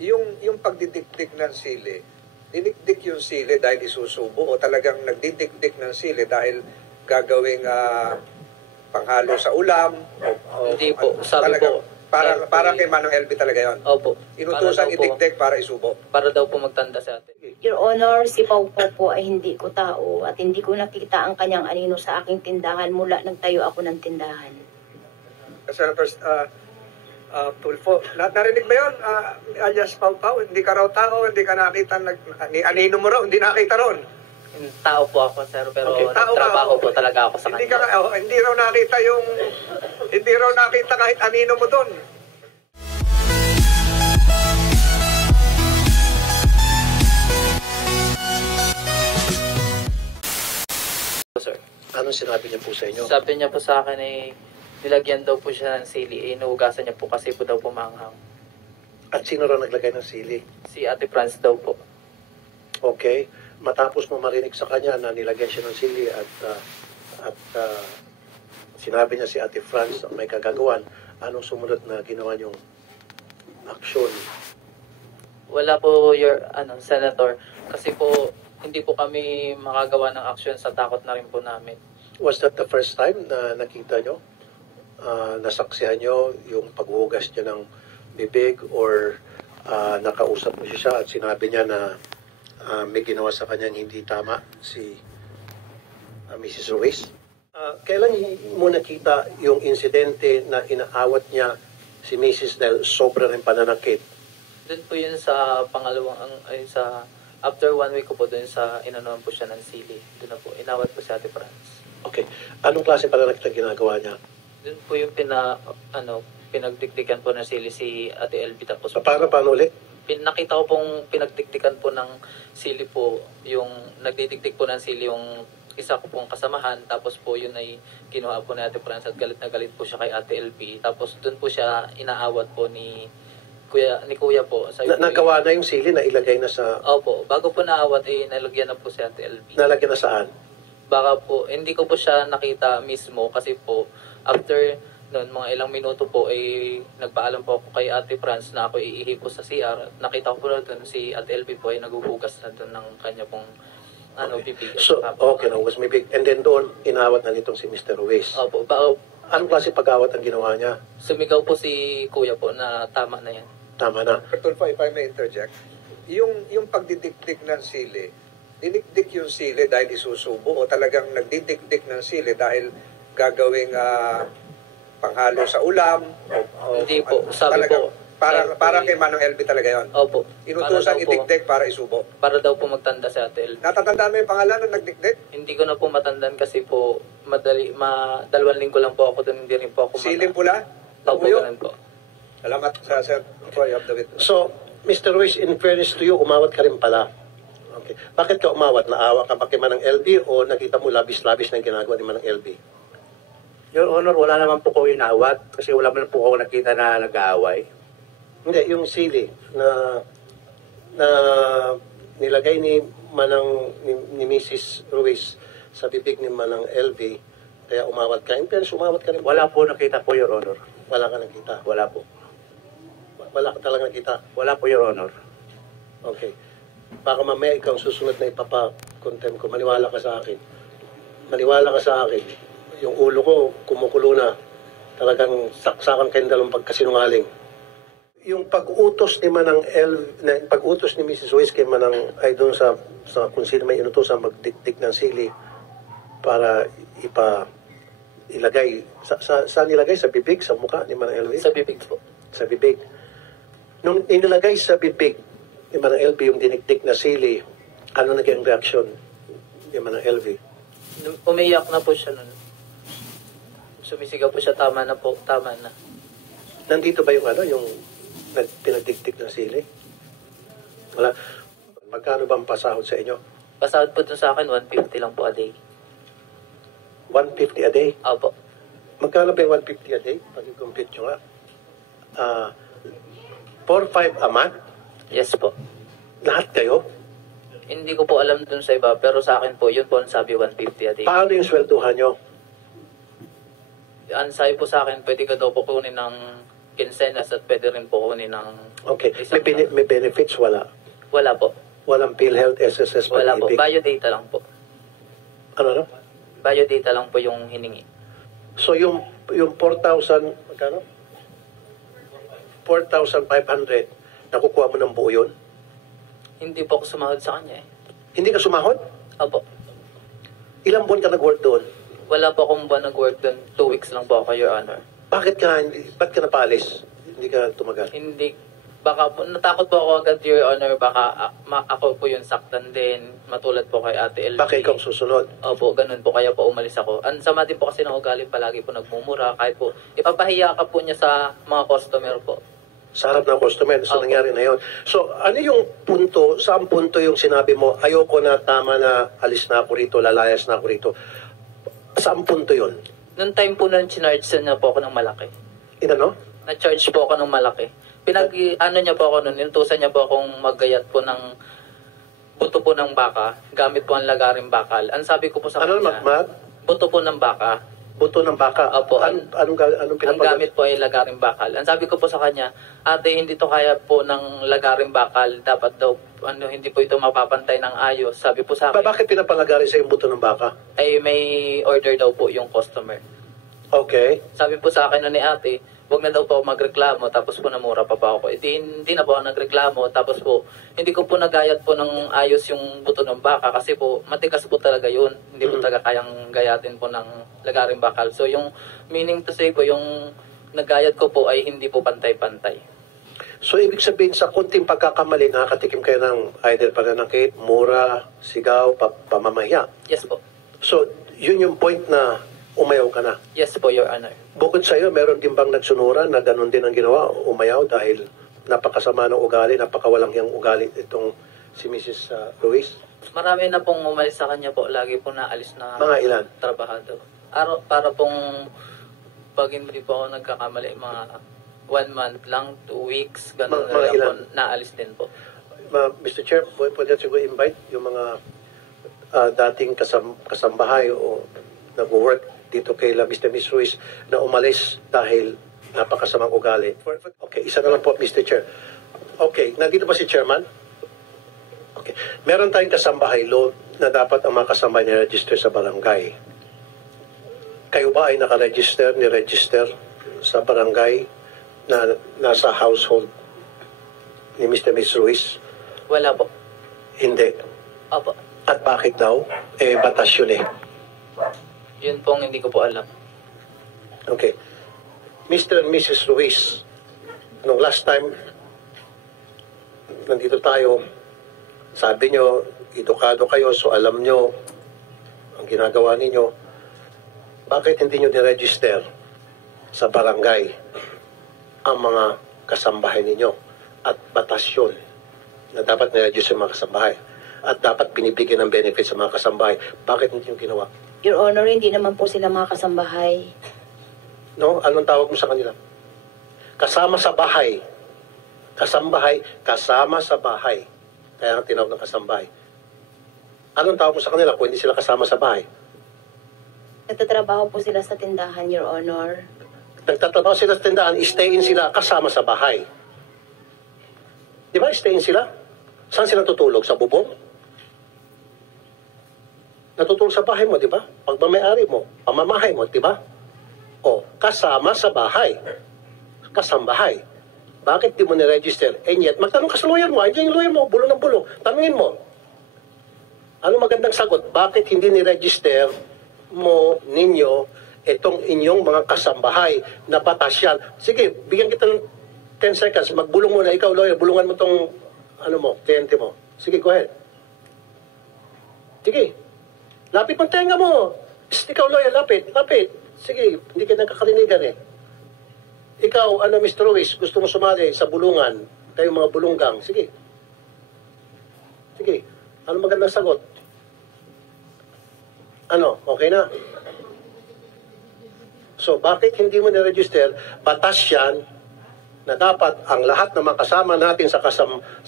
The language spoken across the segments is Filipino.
Yung pagdidikdik ng sili, dinikdik yung sili dahil isusubo o talagang nagdidikdik ng sili dahil gagawing panghalo sa ulam? Hindi po. Sabi po, para kay Manong LB talaga yon. Opo. Inutusan idikdik para isubo. Para daw po magtanda sa atin. Your Honor, si Pau po ay hindi ko tao at hindi ko nakita ang kanyang anino sa aking tindahan mula nagtayo ako ng tindahan. Senator Tulfo, narinig ba yun? Alias Pau, hindi ka raw tao, hindi ka nakita, ni anino mo raw, hindi nakita ron. Tao po ako, sir, pero Okay, tao nagtrabaho ka, po talaga ako sa hindi kanya. hindi raw nakita hindi raw nakita kahit anino mo doon. Sir. Anong sinabi niya po sa inyo? Sabi niya po sa akin nilagyan daw po siya ng sili. Inuugasan niya po kasi po daw pumanghang. At sino raw naglagay ng sili? Si Ate Franz daw po. Okay. Matapos mo marinig sa kanya na nilagyan siya ng sili at sinabi niya si Ate Franz ang may kagagawan, anong sumunod na ginawa niyong aksyon? Wala po, Senator. Kasi po, hindi po kami makagawa ng aksyon sa takot na rin po namin. Was that the first time na nakita niyo? Nasaksihan niyo yung paghuhugas niya ng bibig or nakausap mo siya at sinabi niya na may ginawa sa kanyang hindi tama si Mrs. Ruiz? Kailan mo nakita yung insidente na inaawat niya si Mrs. dahil sobra rin pananakit? Doon po yun sa after 1 week ko po doon sa inanuan po siya ng sili. Doon na po, inawat po si Ate Franz. Okay. Anong klase pananakit ang ginagawa niya? Doon po yung pinagdikdikan po ng sili si Ate LB. Tapos Paano ulit? nakita ko pong pinagdikdikan po ng sili po, yung nagdidikdik po ng sili yung isa ko pong kasamahan, tapos po yun ay kinuha po ni Ate Franz at galit na galit po siya kay Ate LB. Tapos doon po siya inaawat po ni Kuya po. Nagawa na yung sili na ilagay na sa... Opo, bago po naawat nalagyan na po si Ate LB. Nalagyan na saan? Baka po, hindi ko po siya nakita mismo kasi po after noon mga ilang minuto po nagpaalam po ako kay Ate Franz na ako iihi po sa CR. Nakita ko po na doon si Ate LB po ay naghuhugas na doon ng kanya pong bibig. So, okay, was may big. And then doon, inawat na nitong si Mr. Ruiz. Opo, Anong klase pag-awat ang ginawa niya? sumigaw po si Kuya po na tama na yan. Tama na. Tulfo, if I may interject, yung pagdidikdik ng sili, dinikdik yung sili dahil isusubo o talagang nagdidikdik ng sili dahil gagawing panghalo sa ulam? Hindi po. Sabi po, para kay Manong LB talaga yon. Opo. Inutusan idikdik para isubo. Para daw po magtanda si Ate LB. Natatandaan mo yung pangalan na nagdikdik? Hindi ko na po matandaan kasi po 2 linggo lang po ako doon, hindi rin po ako Siling pula? Opo, ganun po. Salamat sa Sir Troy of the Witness. So, Mr. Ruiz, in fairness to you, umawat ka rin pala. Okay. Bakit ka umawat? Naawa ka ba kay Manang LB o nakita mo labis-labis na ginagawa ni Manang LB? Your Honor, wala naman po ko inawat kasi wala naman po ako nakita na nag-aaway. Hindi, yung sili na nilagay ni Mrs. Ruiz sa bibig ni Manang LB, kaya umawat ka. In fairness, umawat ka rin. Wala po nakita po, Your Honor. Wala ka nakita. Wala po. Wala ka talaga nakita. Wala po, Your Honor. Okay. Baka mamaya ikaw susunod na ipapa-contempt ko. Maniwala ka sa akin. Maniwala ka sa akin. Yung ulo ko, kumukulo na. Talagang saksakan kayong dalawang pagkasinungaling. Yung pag-utos ni pag-utos ni Mrs. Ruiz kay Manang ay doon sa kung sino may inutosan magdikdik ng sili para ilagay saan nilagay? Sa bibig? Sa mukha ni Manang LB? Sa bibig po. Sa bibig. Nung inilagay sa bibig ni Manang LB yung dinikdik na sili, ano naging reaksyon ni Manang LB? Umiyak na po siya nun. Sumisigaw po siya, tama na po, tama na. Nandito ba yung yung pinagdikdik ng sili? Wala. Magkano ba ang pasahod sa inyo? Pasahod po dun sa akin, 150 lang po a day. 150 a day? Opo. Magkano ba yung 150 a day? Pag-compute nyo nga. 4-5 a month? Yes po. Lahat kayo? Hindi ko po alam dun sa iba, pero sa akin po, yun po ang sabi 150 a day. Paano yung swelduhan nyo? Ang sabi po sa akin, pwede ko daw po kunin ng quincenas at pwede rin po kunin ng Okay. Isang May benefits? Wala. Wala po. Walang PhilHealth, SSS, Wala po. pag-ibig? Biodata lang po. Ano? Biodata lang po yung hiningi. So yung 4,000, magkano? 4,500, nakukuha mo ng buo yun? Hindi po ako sumahod sa kanya eh. Hindi ka sumahod? Opo. Ilang buwan ka nag-work doon? Wala po akong buwan nag-work doon. 2 weeks lang po ako, Your Honor. Ba't ka napaalis? Hindi ka tumagal? Hindi, baka po, natakot po ako agad, Your Honor, baka ako po yung saktan din, matulad po kay Ate LB. Baka ikaw susunod? Opo, ganun po, kaya po umalis ako. Ang sama din po kasi ng ugali, palagi po nagmumura, kahit po, ipapahiya ka po niya sa mga customer po. Sa harap ng customer, so Opo. nangyari na yun. So, ano yung punto, saan punto yung sinabi mo, ayoko na, tama na, alis na ako rito, lalayas na ako rito. Saan punto yun? Noong time po nun, chinarge niya po ako ng malaki. Inano? Na-charge po ako ng malaki. Ano niya po ako nun, inutusan niya po akong maggayat po ng buto po ng baka, gamit po ang lagaring bakal. Ang sabi ko po sa Ano kanya, naman? buto po ng baka, Buto ng baka? Opo. Anong ang pinapagal? gamit po ay lagaring bakal. Ang sabi ko po sa kanya, ate, hindi to kaya po ng lagaring bakal. Dapat daw, hindi po ito mapapantay ng ayos. Sabi po sa akin, Bakit pinapalagari sa yung buto ng baka? ay may order daw po yung customer. Okay. Sabi po sa akin ni ate, huwag na daw po ako magreklamo, tapos po namura pa ako. Hindi na po ako nagreklamo, tapos po, hindi ko po nagayat po ng ayos yung buto ng baka kasi po, matigas po talaga yun. Hindi po talaga kayang gayatin po ng lagaring bakal. So yung meaning to say po, yung nagayat ko po ay hindi po pantay-pantay. So, ibig sabihin, sa kunting pagkakamali, nakakatikim kayo ng either pananakit, mura, sigaw, pamamahiya. Yes po. So, yun yung point na umayaw ka na. Yes po, Your Honor. Bukod sa iyo, meron din bang nagsunuran na ganun din ang ginawa, umayaw dahil napakasama ng ugali, napakawalang yung ugali itong si Mrs. Ruiz? Marami na pong umalis sa kanya po. Lagi po naalis na Mga ilan? trabahado. Para pong pag hindi po ako nagkakamali, mga 1 month lang, 2 weeks, ganun Mga na lang ilan? po, naalis din po. Mr. Chair, pwede siguro invite yung mga dating kasambahay o nag-work dito kay Mr. Miss Ruiz na umalis dahil napakasamang ugali. Okay, isa na lang po, Mr. Chair. Okay, nandito ba si Chairman? Okay. Meron tayong kasambahay law na dapat ang mga kasambahay ni-register sa barangay. Kayo ba ay nakaregister, ni-register sa barangay na nasa household ni Mr. Miss Ruiz? Wala po. Hindi. Opo. At bakit daw? Batas yun eh. Yun pong hindi ko po alam. Okay. Mr. and Mrs. Ruiz, nung last time, nandito tayo, sabi nyo, edukado kayo, so alam nyo ang ginagawa ninyo. Bakit hindi nyo niregister sa barangay ang mga kasambahay ninyo? At batas yun na dapat niregister sa mga kasambahay. At dapat binibigyan ng benefit sa mga kasambahay. Bakit hindi nyo ginawa? Your Honor, hindi naman po sila mga kasambahay. No? Anong tawag mo sa kanila? Kasama sa bahay. Kasambahay, kasama sa bahay. Kaya nga tinawag ng kasambahay. Anong tawag mo sa kanila kung hindi sila kasama sa bahay? Nagtatrabaho po sila sa tindahan, Your Honor. Nagtatrabaho sila sa tindahan, stay-in sila kasama sa bahay. Di ba, stay-in sila? Saan sila tutulog? Sa bubong? Natutulog sa bahay mo, di ba? Pagmamayari mo, pamamahay mo, di ba? O, kasama sa bahay. Kasambahay. Bakit di mo ni-register? And yet, magtanong ka sa lawyer mo. Andiyan yung lawyer mo, bulong ng bulong. Tanungin mo. Ano magandang sagot? Bakit hindi ni-register mo, ninyo, itong inyong mga kasambahay na batas yan? Sige, bigyan kita ng 10 seconds. Magbulong mo na ikaw, lawyer. Bulungan mo tong, kliyente mo. Sige, go ahead. Sige. Lapit ang tenga mo. Ikaw, lawyer, lapit. Sige, hindi ka nakakalinigan eh. Ikaw, Mr. Ruiz, gusto mo sumali sa bulungan, kayo mga bulunggang. Sige. Ano magandang sagot? Okay na? So, bakit hindi mo na-register? Batas yan na dapat ang lahat ng mga kasama natin sa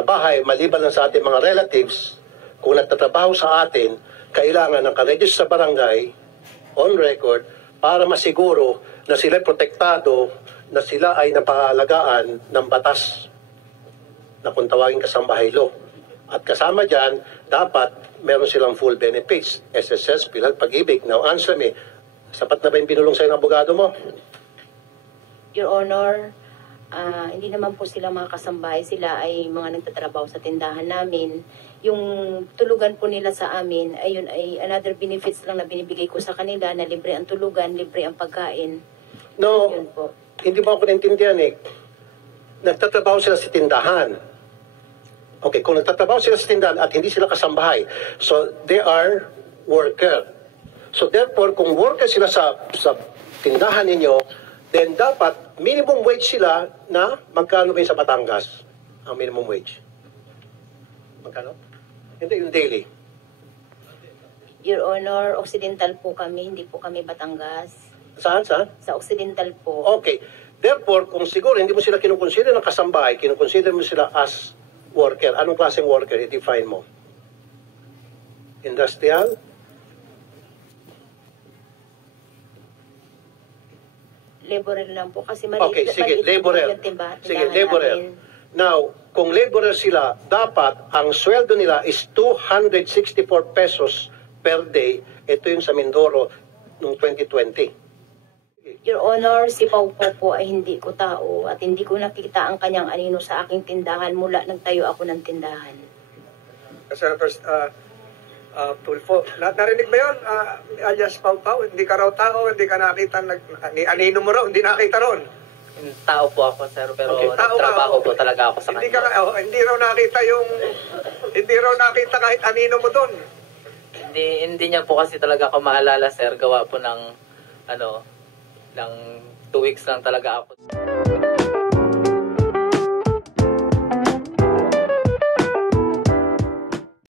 bahay, maliban lang sa ating mga relatives, kung nagtatrabaho sa atin, kailangan nakaregister sa barangay, on record, para masiguro na sila protektado, na sila ay napahalagaan ng batas. na kung tawagin kasambahay law. At kasama dyan, dapat meron silang full benefits, SSS, PhilHealth, Pag-ibig. Now answer me, sapat na ba yung binulong sa'yo ng abogado mo? Your Honor, hindi naman po sila mga kasambahay. Sila ay mga nagtatrabaho sa tindahan namin. Yung tulugan po nila sa amin, ayun ay another benefits lang na binibigay ko sa kanila na libre ang tulugan, libre ang pagkain. No, Yun po. hindi mo ako naintindihan eh. Nagtatrabaho sila sa tindahan. Okay, kung nagtatrabaho sila sa tindahan at hindi sila kasambahay, so they are worker. So therefore, kung worker sila sa tindahan ninyo, then dapat minimum wage sila na magkano ba yun sa Batangas? Ang minimum wage? Magkano? Hindi, yung daily. Your Honor, Occidental po kami, hindi po kami Batangas. Saan? Sa Occidental po. Okay. Therefore, kung siguro hindi mo sila kinukonsider na kasambahay, kinukonsider mo sila as worker. Anong klaseng worker? I-define mo. Industrial? Laborer lang po kasi Okay, sige, laborer. Sige, laborer. Now, kung laborer sila, dapat ang sweldo nila is 264 pesos per day. Ito yung sa Mindoro noong 2020. Your Honor, si Pau po ay hindi ko tao at hindi ko nakita ang kanyang anino sa aking tindahan mula nagtayo ako ng tindahan. Senator Tulfo, narinig ba yun? Alias Pau Pau, hindi ka raw tao, hindi ka nakita, ni anino mo raw, hindi nakita ron. Tao po ako, sir, pero Okay, tao ka, nagtrabaho oh. po talaga ako sa Hindi kanya. hindi raw nakita kahit anino mo doon. Hindi niya po kasi talaga ako maalala, sir. Gawa po ng 2 weeks lang talaga ako.